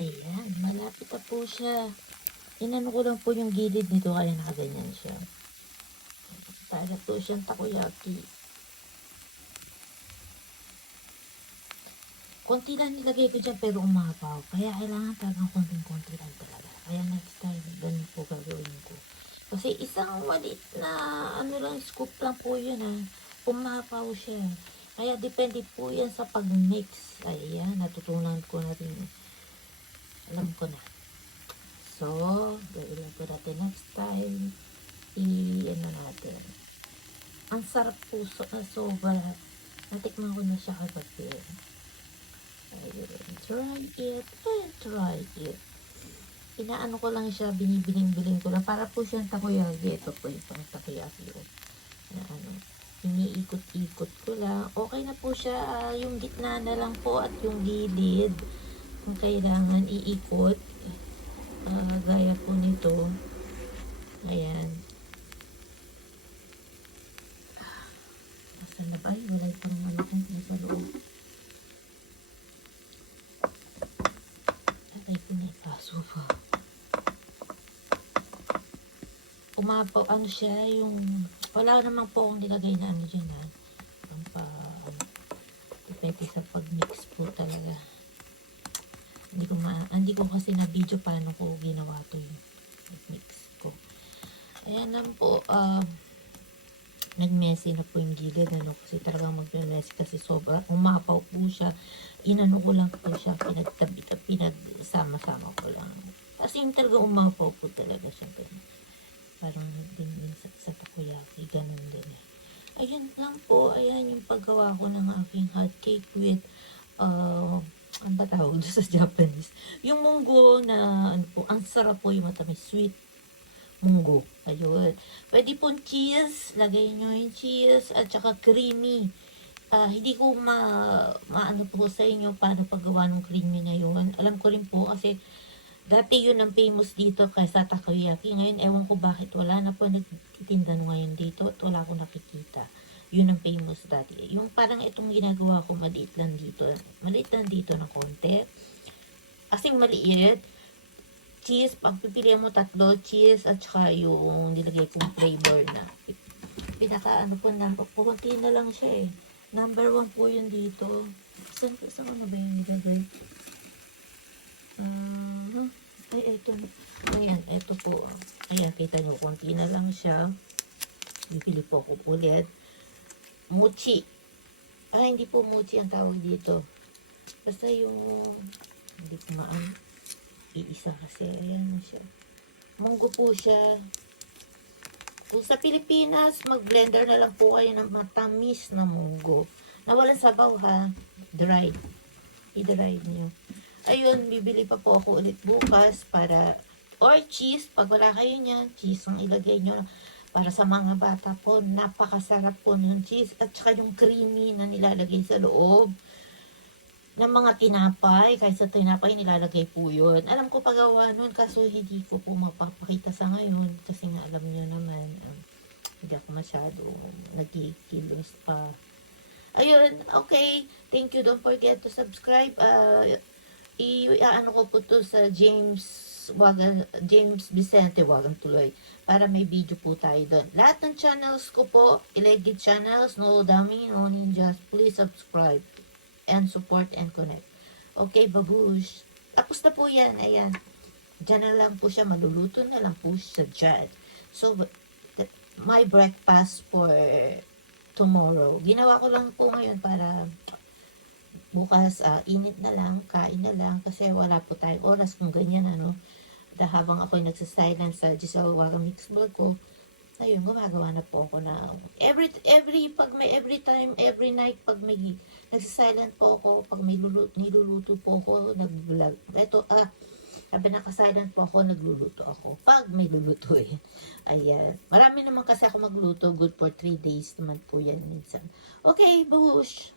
Ayan, malapit na po siya. Inano ko lang po yung gilid nito kaya nakaganyan siya. Para po siyang takoyaki. Konti lang nilagay ko dyan pero umapaw. Kaya kailangan talagang konting-konti lang talaga. Kaya next time, ganun po gagawin ko. Kasi isang maliit na ano lang, scoop lang po yun ha. Umapaw siya. Kaya depende po yan sa pag-mix. Ayan, natutunan ko na rin. Alam ko na. So, gawin ko natin next time. I-ano natin. Ang sarap po sobra. Natikman ko na siya kagabi. Ayun, try it and try it. Inaano ko lang siya, binibiling-biling ko lang. Para po siyang takoyaki. Ito po yung pang takoyaki. Na ano, iniikot-ikot ko lang. Okay na po siya. Yung gitna na lang po at yung gilid. Kung kailangan iikot. Gaya po nito. Ayan. Asan na ba? Wala pang malaki sa loob. Atay ko na ipaso pa. Umapaw, ano siya, yung wala naman po akong nilagay na ano dyan ha. Depende sa pag-mix po talaga. Hindi ko kasi na video paano ko ginawa to yung mix ko. Ayan lang po, nag-messy na po yung gilid, ano, kasi talagang mag-messy kasi sobra. Umapaw po siya. Inano ko lang po siya, pinagsama-sama ko lang. Kasi yung talagang umapaw po talaga siya. Parang din sa takoyaki, ganun din eh. Ayun lang po, ayan yung paggawa ko ng aking hot cake with, ano ba tawag sa Japanese? Yung munggo na, ano po, ang sarap po yung matamis, sweet munggo. Ayun. Pwede pong cheese, lagay nyo yung cheese, at saka creamy. Hindi ko maano po sa inyo paano paggawa ng creamy na yun. Alam ko rin po kasi dati yun ang famous dito kaysa takoyaki. Ngayon, ewan ko bakit wala na po nagtitinda ngayon dito at wala ko nakikita. Yun ang famous dati. Yung parang itong ginagawa ko, maliit lang dito. Maliit lang dito ng konti. Kasing maliit. Cheese, pagpipili mo tatlo, cheese at saka yung nilagay kong flavor na. Pinaka ano po na, kunti na lang siya eh. Number 1 po yun dito. Saan ko na ba yung nilagay? Ay, ito. Ayan, ito po. Ayan, kita nyo, konti na lang siya. Bibili po ako ulit. Mochi. Hindi po mochi ang tawag dito. Basta yung, hindi ko iisa kasi. Ayan siya. Munggo po siya. Kung sa Pilipinas, mag-blender na lang po kayo ng matamis na munggo. Na walang sabaw ha. Dry. I-dry nyo. Ayun, bibili pa po ako ulit bukas para, or cheese, pag wala kayo niyan, cheese ang ilagay nyo. Para sa mga bata po, napakasarap po yung cheese at saka yung creamy na nilalagay sa loob ng mga tinapay. Kahit sa tinapay, nilalagay po yun. Alam ko pagawa nun, kaso hindi ko po mapapakita sa ngayon. Kasi nga alam nyo naman, hindi ako masyado nagkikilos pa. Ayun, okay. Thank you. Don't forget to subscribe. Ano ko po to sa James Vicente Wagang Tuloy para may video po tayo doon. Lahat ng channels ko po, Ilegit channels, no dummy, no ninjas, please subscribe and support and connect. Okay, babush. Tapos na po yan, ayan. Diyan na lang po siya, maluluto na lang po siya dyan. So, my breakfast for tomorrow. Ginawa ko lang po ngayon para bukas, init na lang, kain na lang, kasi wala po tayong oras kung ganyan, ano. Habang ako'y nagsasilence sa Giselle Waga Mix Vlog ko, ayun, gumagawa na po ako na, every time, every night, pag may, nagsasilent po ako, pag may niluluto po ako, nag-vlog. Ito, sabi nakasilent po ako, nagluluto ako. Pag may lulutuin. Ayan. Marami naman kasi ako magluto, good for 3 days naman po yan minsan. Okay, buhush!